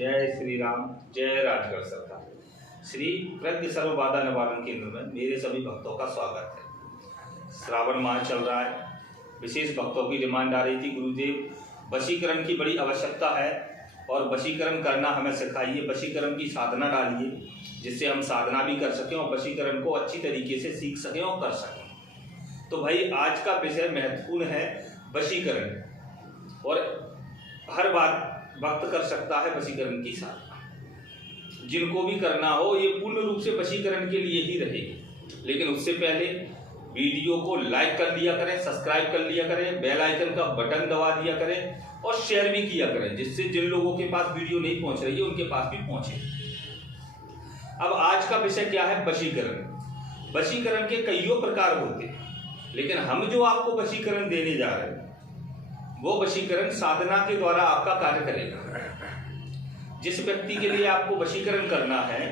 जय श्री राम, जय राजगढ़ सरकार। श्री प्रज्ञ सर्व बाधा निवारण केंद्र में मेरे सभी भक्तों का स्वागत है। श्रावण माह चल रहा है। विशेष भक्तों की डिमांड आ रही थी, गुरुदेव वशीकरण की बड़ी आवश्यकता है और वशीकरण करना हमें सिखाइए, वशीकरण की साधना डालिए जिससे हम साधना भी कर सकें और वशीकरण को अच्छी तरीके से सीख सकें और कर सकें। तो भाई आज का विषय महत्वपूर्ण है, वशीकरण। और हर बात वक्त कर सकता है वशीकरण की साधना। जिनको भी करना हो ये पूर्ण रूप से वशीकरण के लिए ही रहेगी। लेकिन उससे पहले वीडियो को लाइक कर लिया करें, सब्सक्राइब कर लिया करें, बेल आइकन का बटन दबा दिया करें और शेयर भी किया करें, जिससे जिन लोगों के पास वीडियो नहीं पहुंच रही है उनके पास भी पहुंचे। अब आज का विषय क्या है? वशीकरण। वशीकरण के कईयों प्रकार होते हैं, लेकिन हम जो आपको वशीकरण देने जा रहे हैं वो वशीकरण साधना के द्वारा आपका कार्य करेगा। जिस व्यक्ति के लिए आपको वशीकरण करना है,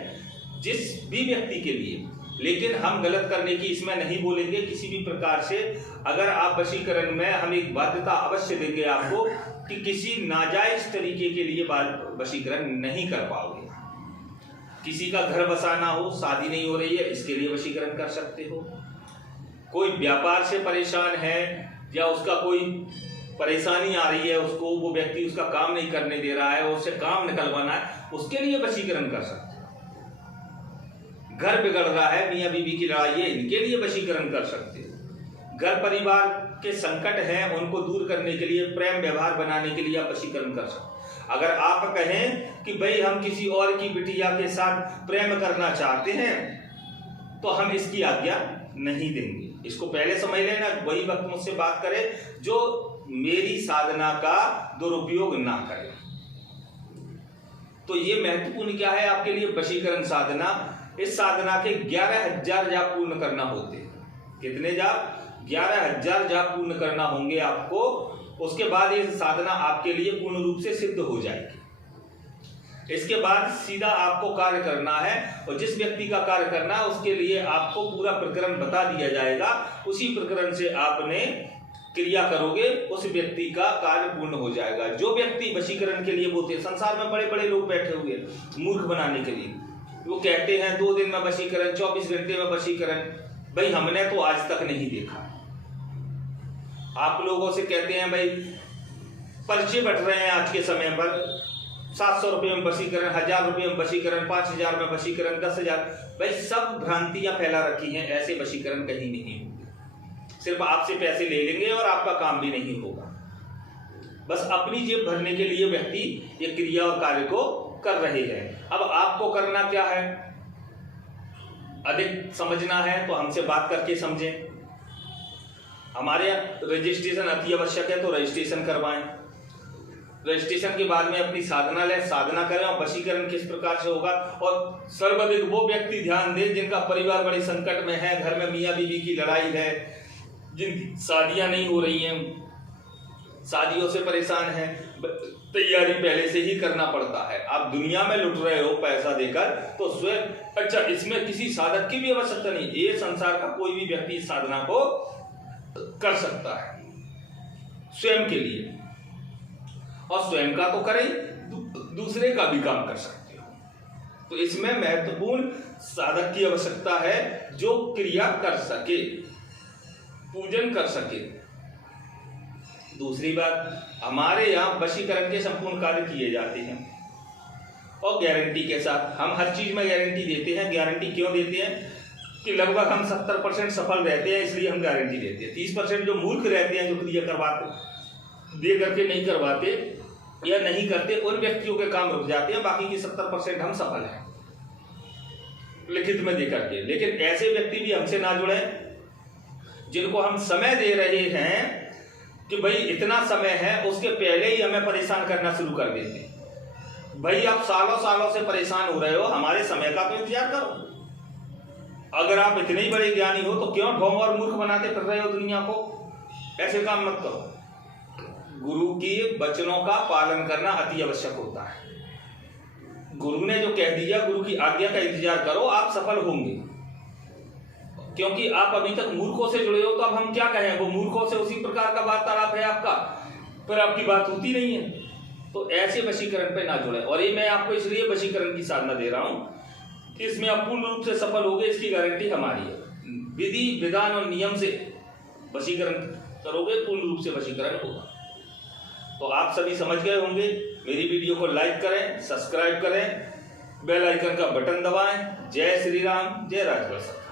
जिस भी व्यक्ति के लिए, लेकिन हम गलत करने की इसमें नहीं बोलेंगे किसी भी प्रकार से। अगर आप वशीकरण में, हम एक बाध्यता अवश्य देंगे आपको कि किसी नाजायज तरीके के लिए वशीकरण नहीं कर पाओगे। किसी का घर बसाना हो, शादी नहीं हो रही है, इसके लिए वशीकरण कर सकते हो। कोई व्यापार से परेशान है या उसका कोई परेशानी आ रही है, उसको वो व्यक्ति उसका काम नहीं करने दे रहा है, उससे काम निकलवाना है, उसके लिए वशीकरण कर सकते हो। घर बिगड़ रहा है, मियाँ बीवी की लड़ाई है, इनके लिए वशीकरण कर सकते हो। घर परिवार के संकट हैं, उनको दूर करने के लिए, प्रेम व्यवहार बनाने के लिए आप वशीकरण कर सकते हो। अगर आप कहें कि भाई हम किसी और की बिटिया के साथ प्रेम करना चाहते हैं तो हम इसकी आज्ञा नहीं देंगे। इसको पहले समझ लेना। वही वक्त मुझसे बात करे जो मेरी साधना का दुरुपयोग ना करे। तो ये महत्वपूर्ण क्या है आपके लिए? वशीकरण साधना। इस साधना के 11,000 जाप पूर्ण करना होते हैं। कितने जाप? 11,000 जाप पूर्ण करना होंगे आपको। उसके बाद ये साधना आपके लिए पूर्ण रूप से सिद्ध हो जाएगी। इसके बाद सीधा आपको कार्य करना है, और जिस व्यक्ति का कार्य करना है उसके लिए आपको पूरा प्रकरण बता दिया जाएगा। उसी प्रकरण से आपने क्रिया करोगे, उस व्यक्ति का कार्य पूर्ण हो जाएगा। जो व्यक्ति वशीकरण के लिए बोलते हैं, संसार में बड़े बड़े लोग बैठे हुए मूर्ख बनाने के लिए, वो कहते हैं 2 दिन में वशीकरण, 24 घंटे में वशीकरण। भाई हमने तो आज तक नहीं देखा। आप लोगों से कहते हैं भाई पर्चे बट रहे हैं आज के समय पर, 700 रुपये में वशीकरण, 1000 रुपये में वशीकरण, 5000 में वशीकरण, 10,000। भाई सब भ्रांतियां फैला रखी हैं। ऐसे वशीकरण कहीं नहीं होंगे। सिर्फ आपसे पैसे ले लेंगे और आपका काम भी नहीं होगा। बस अपनी जेब भरने के लिए व्यक्ति ये क्रिया और कार्य को कर रहे हैं। अब आपको करना क्या है? अधिक समझना है तो हमसे बात करके समझें। हमारे यहाँ रजिस्ट्रेशन अति आवश्यक है, तो रजिस्ट्रेशन करवाएं। रजिस्ट्रेशन के बाद में अपनी साधना लें, साधना करें। और वशीकरण किस प्रकार से होगा? और सर्वाधिक वो व्यक्ति ध्यान दें जिनका परिवार बड़े संकट में है, घर में मियाँ बीवी की लड़ाई है, जिनकी शादियां नहीं हो रही हैं, शादियों से परेशान है, तैयारी पहले से ही करना पड़ता है। आप दुनिया में लुट रहे हो पैसा देकर, तो स्वयं अच्छा इसमें किसी साधक की भी आवश्यकता नहीं। ये संसार का कोई भी व्यक्ति इस साधना को कर सकता है स्वयं के लिए, और स्वयं का तो करें, दूसरे का भी काम कर सकते हो। तो इसमें महत्वपूर्ण साधक की आवश्यकता है जो क्रिया कर सके, पूजन कर सके। दूसरी बात, हमारे यहाँ वशीकरण के संपूर्ण कार्य किए जाते हैं और गारंटी के साथ। हम हर चीज में गारंटी देते हैं। गारंटी क्यों देते हैं? कि लगभग हम 70% सफल रहते हैं, इसलिए हम गारंटी देते हैं। 30% जो मूर्ख रहते हैं, जो क्रिया करवाते दे करके नहीं करवाते या नहीं करते, उन व्यक्तियों के काम रुक जाते हैं। बाकी की 70% हम सफल हैं लिखित में दे करके। लेकिन ऐसे व्यक्ति भी हमसे ना जुड़े जिनको हम समय दे रहे हैं कि भाई इतना समय है, उसके पहले ही हमें परेशान करना शुरू कर देते हैं। भाई आप सालों सालों से परेशान हो रहे हो, हमारे समय का तो इंतजार करो। अगर आप इतने ही बड़े ज्ञानी हो तो क्यों ढोंग और मूर्ख बनाते फिर रहे हो दुनिया को? ऐसे काम मत करो। गुरु के वचनों का पालन करना अति आवश्यक होता है। गुरु ने जो कह दिया, गुरु की आज्ञा का इंतजार करो, आप सफल होंगे। क्योंकि आप अभी तक मूर्खों से जुड़े हो, तो अब हम क्या कहें? वो मूर्खों से उसी प्रकार का वार्तालाप है आपका, पर आपकी बात होती नहीं है। तो तो ऐसे वशीकरण पे ना जुड़े। और ये मैं आपको इसलिए वशीकरण की साधना दे रहा हूँ कि इसमें आप पूर्ण रूप से सफल होगे, इसकी गारंटी हमारी है। विधि विधान और नियम से वशीकरण करोगे, पूर्ण रूप से वशीकरण होगा। तो आप सभी समझ गए होंगे। मेरी वीडियो को लाइक करें, सब्सक्राइब करें, बेल आइकन का बटन दबाएं। जय श्री राम, जय राजगढ़।